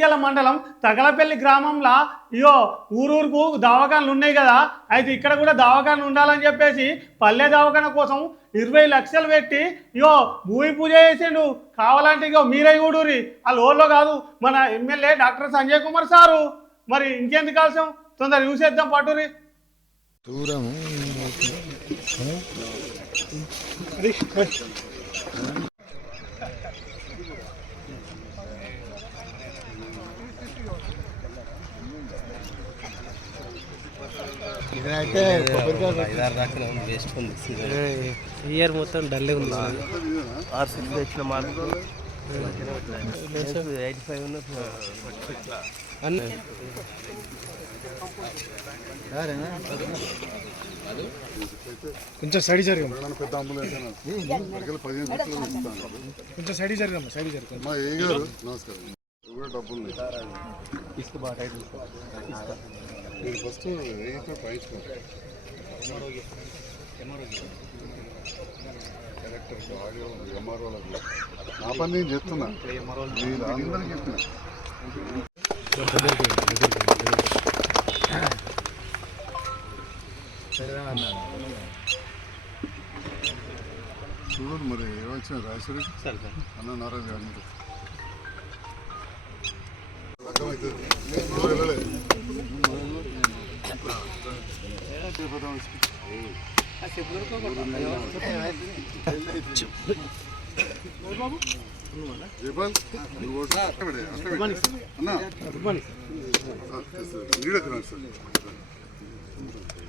ఇయ్యాల మండలం తగలపల్లి గ్రామంలో ఇయో ఊరూరుకు దవాఖానలు ఉన్నాయి కదా. అయితే ఇక్కడ కూడా దవాఖానలు ఉండాలని చెప్పేసి పల్లె దవాఖాన కోసం ఇరవై లక్షలు పెట్టి ఇయో భూమి పూజ చేసిండు. కావాలంటే ఇగో మీరే కూడూరి ఆ లోన్లో కాదు. మన MLA doctor Sanjay Kumar sir. మరి ఇంకెందుకు కాల్సాం తొందర చూసేద్దాం పట్టురి ఇదైతే ఇయర్ మొత్తం డల్లే ఉంది ఆరు సిక్స్ తెచ్చిన మార్కు. ఎయిటీ ఫైవ్ కొంచెం సైడ్ జరగమ్మ. పెద్ద అంబులెన్స్ కొంచెం సైడ్ జరగమ్మ సైడ్ గారు? నమస్కారం. కూడా డబ్బులు లేవు. మీరు ఫస్ట్ ఏతో పయించుకో కలెక్టర్ ఆడియో ఎంఆర్ఓలకు నా పని నేను చెప్తున్నా మీరు అందరికీ చెప్తున్నా చూడండి మరి ఏమొచ్చిన రాజేశ్వరి అన్న నారాజు గారు మీరు అర్థమవుతుంది. నేను ఇప్పుడు వెళ్ళలే. జయపాల్, నువ్వు ఓటు అట్లా పెట్టే, అట్లా పెట్టే. అన్నా. ఆ, తెస్తారు. నీడకు రండి సార్.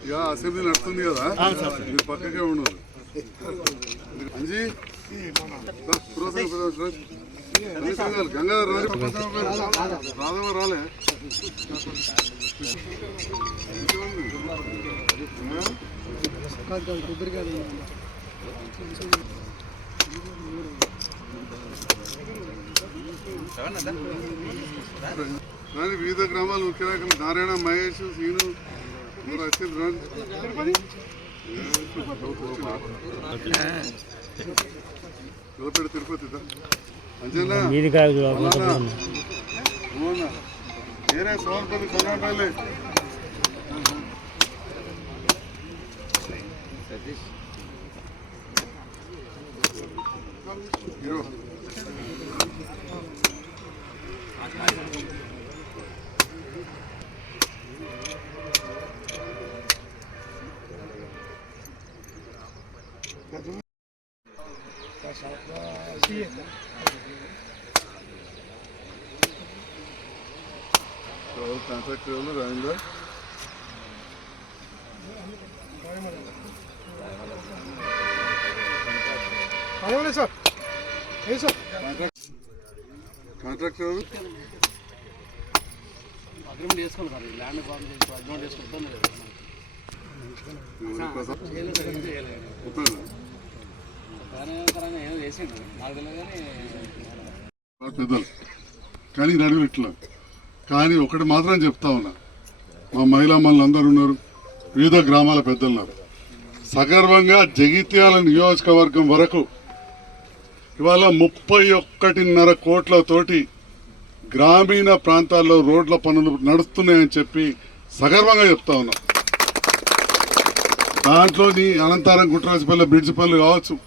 ఇక అసెంబ్లీ నడుస్తుంది కదా మీరు పక్కకే ఉండదు అంజీ గంగాధర్ రాజు రాధవ రాలే వివిధ గ్రామాలు ముఖ్య నాయకులు నారాయణ మహేష్ సీను రండి లోపేట తిరుపతి. అంజనా? ఏరే సోమపల్లి కొనపల్లి ఇరు. Yürü. Doğru Pentak Kralı Ryan'da. Baymadım. Contractor agreement చేసుకోవాలి సార్ ల్యాండ్ ఫార్మ్ అగ్రిమెంట్ చేసుకుంటాం కానీ కానీ పెద్దలు. కానీ నడుగులు ఇట్లా కానీ ఒకటి మాత్రం చెప్తా ఉన్నా. మా మహిళా మనులు అందరూ ఉన్నారు. వివిధ గ్రామాల పెద్దలు ఉన్నారు. సగర్వంగా జగిత్యాల నియోజకవర్గం వరకు ఇవాళ ముప్పై ఒక్కటిన్నర కోట్లతోటి గ్రామీణ ప్రాంతాల్లో రోడ్ల పనులు నడుస్తున్నాయని చెప్పి సగర్వంగా చెప్తా ఉన్నాం. దాంట్లోని అనంతారం గుట్రాజపల్లి బ్రిడ్జ్ పనులు కావచ్చు.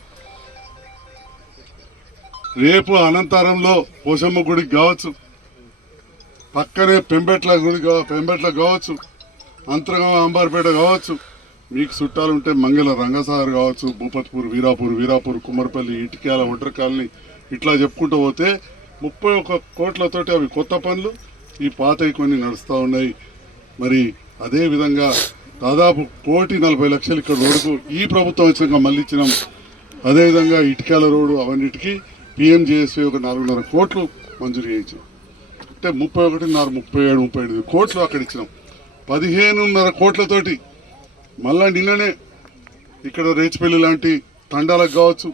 రేపు అనంతరంలో పోషమ్మ గుడికి కావచ్చు. పక్కనే పెంబెట్ల గుడి పెంబెట్ల కావచ్చు. అంతర్గం అంబార్పేట కావచ్చు. మీకు చుట్టాలు ఉంటే మంగళ రంగసాగర్ కావచ్చు భూపత్పూర్ వీరాపూర్ వీరాపూర్ కుమ్మరపల్లి ఇటుకాల ఒంటరి కాలనీ ఇట్లా చెప్పుకుంటూ పోతే ముప్పై ఒక్క కోట్లతోటి అవి కొత్త పనులు ఈ పాతవి కొన్ని నడుస్తూ ఉన్నాయి. మరి అదేవిధంగా దాదాపు కోటి నలభై లక్షలు ఇక్కడ రోడ్డుకు ఈ ప్రభుత్వం వచ్చినాక మళ్ళీ ఇచ్చినాం. అదేవిధంగా ఇటుకాల రోడ్డు అవన్నిటికీ పిఎంజేఎస్వై ఒక నాలుగున్నర కోట్లు మంజూరు చేయించాం. అంటే ముప్పై ఒకటిన్నర ముప్పై ఏడు ముప్పై ఎనిమిది కోట్లు అక్కడ ఇచ్చినాం. పదిహేనున్నర కోట్లతోటి మళ్ళా నిన్ననే ఇక్కడ రేచిపల్లి లాంటి తండాలకు కావచ్చు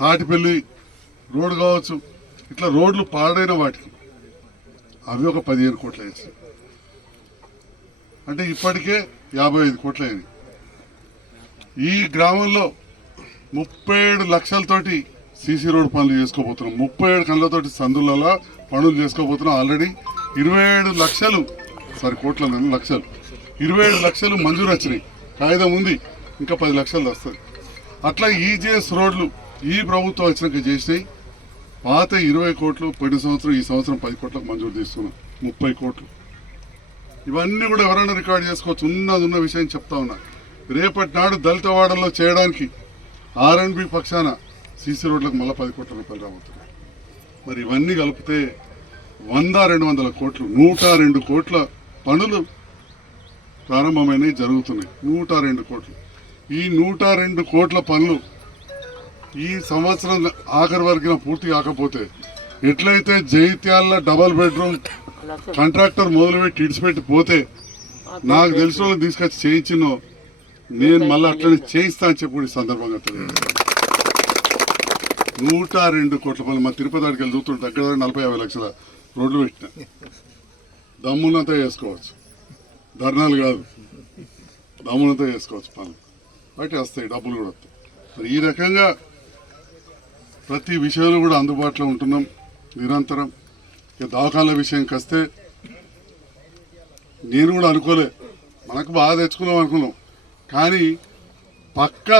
తాటిపల్లి రోడ్డు కావచ్చు ఇట్లా రోడ్లు పాడైన వాటికి అవి ఒక పదిహేను కోట్లు వేసాం అంటే ఇప్పటికే యాభై ఐదు కోట్లు అయినాయి ఈ గ్రామంలో ముప్పై ఏడు లక్షలతోటి సీసీ రోడ్ పనులు చేసుకోబోతున్నాం. ముప్పై ఏడు కళ్ళతోటి సందులలో పనులు చేసుకోబోతున్నాం. ఆల్రెడీ ఇరవై ఏడు లక్షలు సారీ కోట్ల లక్షలు. ఇరవై ఏడు లక్షలు మంజూరు వచ్చినాయి. కాగితం ఉంది ఇంకా పది లక్షలు వస్తుంది అట్లా ఈజీఎస్ రోడ్లు ఈ ప్రభుత్వం వచ్చినాక చేసినాయి. పాత ఇరవై కోట్లు పోయిన సంవత్సరం ఈ సంవత్సరం పది కోట్లకు మంజూరు చేస్తున్నాం. ముప్పై కోట్లు. ఇవన్నీ కూడా ఎవరైనా రికార్డ్ చేసుకోవచ్చు. ఉన్నది ఉన్న విషయం చెప్తా ఉన్నా. రేపటి నాడు దళిత వాడల్లో చేయడానికి ఆర్ఎన్బి పక్షాన సీసీ రోడ్లకు మళ్ళీ పది కోట్ల రూపాయలు రాబోతున్నాయి. మరి ఇవన్నీ కలిపితే వంద రెండు వందల కోట్లు నూట రెండు కోట్ల పనులు ప్రారంభమైనవి జరుగుతున్నాయి. నూట రెండు కోట్లు. ఈ నూట రెండు కోట్ల పనులు ఈ సంవత్సరం ఆఖరి వరకు పూర్తి కాకపోతే ఎట్లయితే జైత్యాల డబల్ బెడ్రూమ్ కాంట్రాక్టర్ మొదలుపెట్టి ఇడిచిపెట్టి పోతే నాకు తెలిసిన వాళ్ళు తీసుకొచ్చి చేయించినో నేను మళ్ళీ అట్లనే చేయిస్తా అని చెప్పి సందర్భంగా తెలియజేస్తాను నూట రెండు కోట్ల పనులు మా తిరుపతి అడిగి వెళ్ళి చూస్తుంటే దగ్గర దగ్గర నలభై యాభై లక్షల రోడ్లు పెట్టిన. దమ్మున్నంతా చేసుకోవచ్చు ధర్నాలు కాదు. దమ్మునంతా చేసుకోవచ్చు పనులు. బయట వస్తాయి డబ్బులు కూడా వస్తాయి. మరి ఈ రకంగా ప్రతి విషయంలో కూడా అందుబాటులో ఉంటున్నాం నిరంతరం. ఇక దవాఖాన్ల విషయంకి వస్తే నేను కూడా అనుకోలే. మనకు బాగా తెచ్చుకున్నాం అనుకున్నాం. కానీ పక్క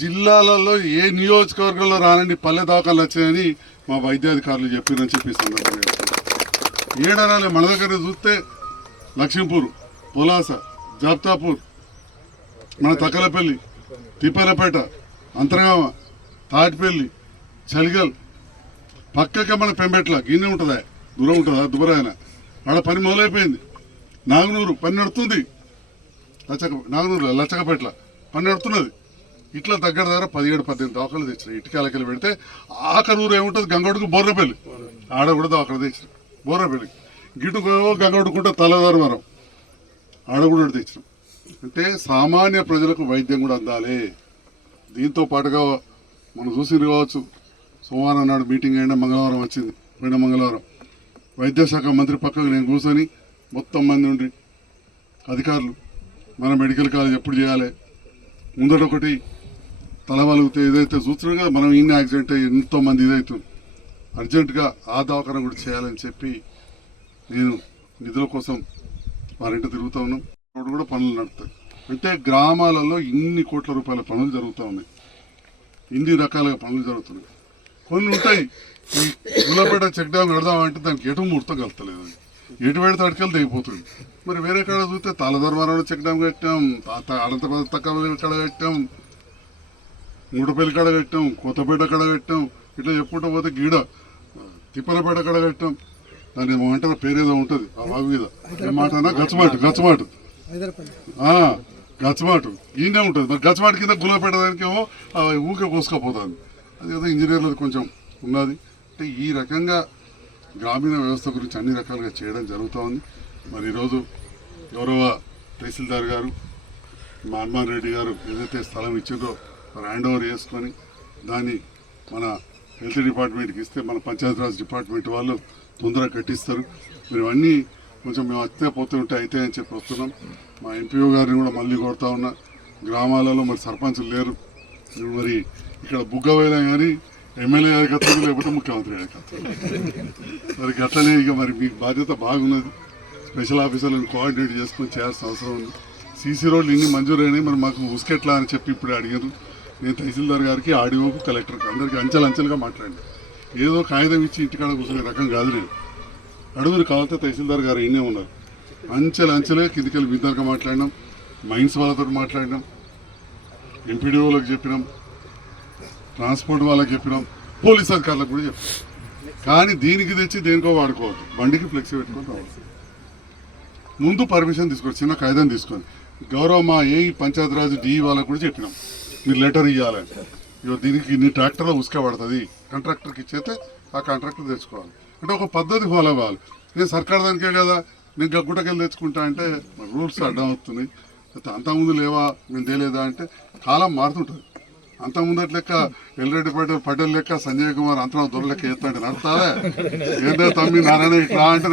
జిల్లాలలో ఏ నియోజకవర్గంలో రానండి పల్లె దవాఖాలు వచ్చాయని మా వైద్యాధికారులు చెప్పిందని చెప్పి సందర్భంగా ఏడరాలే మన దగ్గర చూస్తే లక్ష్మీపూర్ పొలాస జాప్తాపూర్ మన తక్కలపల్లి తిప్పలపేట అంతర్గామ తాటిపల్లి చలిగల్ పక్కకి మన పెంబెట్ల గిన్నె ఉంటుందా? దూరం ఉంటుందా? దుబరాయన ఆడ పని మొదలైపోయింది. నాగనూరు పని నడుతుంది. లచ్చక నాగనూరు లచ్చకపేట్ల పని నడుతున్నది. ఇట్లా దగ్గర దగ్గర పదిహేడు పద్దెనిమిది దాఖలు తెచ్చిన ఇటుకాలకెళ్ళి పెడితే ఆఖరూరు ఏముంటుంది? గంగొడుకు బోర్రపల్లి ఆడ కూడా దాఖలు తెచ్చిన బోర్రపల్లి గిటుకు గంగొడుకుంటే తలదారు వరం. ఆడ కూడా అంటే సామాన్య ప్రజలకు వైద్యం కూడా అందాలి. దీంతో పాటుగా మనం చూసింది కావచ్చు. సోమవారం నాడు మీటింగ్ అయినా మంగళవారం వచ్చింది. పోయిన మంగళవారం. వైద్యశాఖ మంత్రి పక్కకు నేను కూర్చొని మొత్తం మంది ఉండి అధికారులు మన మెడికల్ కాలేజ్ ఎప్పుడు చేయాలి? ముందట ఒకటి తల వలిగితే ఏదైతే చూస్తున్నాగా మనం ఇన్ని యాక్సిడెంట్ అయ్యి ఎంతో మంది ఇదవుతుంది అర్జెంటుగా ఆ దవాఖాన కూడా చేయాలని చెప్పి నేను నిధుల కోసం వారింటి తిరుగుతూ ఉన్నాం. రోడ్డు కూడా పనులు నడుతాయి. అంటే గ్రామాలలో ఇన్ని కోట్ల రూపాయల పనులు జరుగుతూ ఉన్నాయి. ఇన్ని రకాలుగా పనులు జరుగుతున్నాయి. కొన్ని ఉంటాయి. ఈ గుల్లపేట చెక్ డ్యామ్ పెడదామంటే దానికి ఎటు ముహూర్తం కలుతలేదు. ఎటు పెడితే అడికెళ్ళి తెగిపోతుంది మరి వేరే కాడ చూస్తే తాళధర్మారంలో చెక్ డ్యామ్ కట్టాం అనంతపద అనంతపురం కాడ కట్టాం మూటపల్లి కాడ కట్టాం కొత్తపేట కాడ కట్టాం ఇట్లా చెప్పుకుంటూ పోతే గీడ తిప్పలపేట కాడ కట్టాం. దాని ఏమంటారు పేరేదో ఉంటుంది ఆ వాగు మీద ఏమాటనా గచ్చమాటు గచ్చమాటు ఆ, గచ్చమాటు ఈయనే ఉంటుంది. మరి గచ్చమాటు కింద గుల్లపేట దానికేమో ఆ, ఊకే కోసుకపోతుంది. అది ఏదో ఇంజనీర్లది కొంచెం ఉన్నది. అంటే ఈ రకంగా గ్రామీణ వ్యవస్థ గురించి అన్ని రకాలుగా చేయడం జరుగుతూ ఉంది మరి ఈరోజు గౌరవ తహసీల్దార్ గారు మా హనుమాన్ రెడ్డి గారు ఏదైతే స్థలం ఇచ్చిందో మరి హ్యాండ్ ఓవర్ చేసుకొని దాన్ని మన హెల్త్ డిపార్ట్మెంట్కి ఇస్తే మన పంచాయతీరాజ్ డిపార్ట్మెంట్ వాళ్ళు తొందరగా కట్టిస్తారు. మీరు అన్నీ కొంచెం మేము వస్తే పోతే ఉంటే అయితే అని చెప్పి వస్తున్నాం. మా ఎంపీఓ గారిని కూడా మళ్ళీ కొడతా ఉన్నా. గ్రామాలలో మరి సర్పంచులు లేరు. మరి ఇక్కడ బుగ్గవైనా కానీ ఎమ్మెల్యే ఏకత్వం లేకపోతే ముఖ్యమంత్రి ఏకత్వం మరి గట్లనే ఇక మరి మీకు బాధ్యత బాగున్నది. స్పెషల్ ఆఫీసర్లను కోఆర్డినేట్ చేసుకొని చేయాల్సిన అవసరం ఉంది. సీసీ రోడ్లు ఇన్ని మంజూరైనాయి. మరి మాకు ఉసుకెట్లా అని చెప్పి ఇప్పుడు అడిగారు. నేను తహసీల్దార్ గారికి ఆడిఓకు కలెక్టర్కి అందరికీ అంచెలు అంచెలుగా ఏదో కాగితం ఇచ్చి ఇంటికాడ కూర్చునే రకం కాదు నేను అడుగురు కావాలంటే తహసీల్దార్ గారు ఈయనే ఉన్నారు. అంచెలు అంచెలే కిందికెళ్ళి విద్దారుగా మాట్లాడినాం మైన్స్ వాళ్ళతో మాట్లాడినాం ఎంపీడీఓలకు చెప్పినాం ట్రాన్స్పోర్ట్ వాళ్ళకి చెప్పినాం పోలీస్ అధికారులకు కూడా చెప్పినాం. కానీ దీనికి తెచ్చి దేనికో వాడుకోవద్దు. బండికి ఫ్లెక్సీ పెట్టుకొని రావాలి. ముందు పర్మిషన్ తీసుకోండి చిన్న కాగితం తీసుకొని గౌరవ మా ఏ పంచాయతీరాజ్ డిఈ వాళ్ళకు కూడా చెప్పినాం. మీరు లెటర్ ఇవ్వాలని ఇగో దీనికి ఇన్ని ట్రాక్టర్లో ఉసుక పడుతుంది. కాంట్రాక్టర్కి ఇచ్చేస్తే ఆ కాంట్రాక్టర్ తెచ్చుకోవాలి. అంటే ఒక పద్ధతి ఫాలో అవ్వాలి నేను సర్కార్ దానికే కదా నేను గగ్గుటకెళ్ళి తెచ్చుకుంటా అంటే రూల్స్ అడ్డం అవుతున్నాయి అంతకుముందు లేవా మేము తెలియదా అంటే కాలం మారుతుంటుంది. అంతకుముందటి లెక్క ఎల్రెడ్డి పటేల్ పటేల్ లెక్క సంజయ్ కుమార్ అంతరం దొరలెక్క ఎత్తంటే నడుస్తారా ఏంటో తమ్మి నారాయణ ఇట్లా అంటే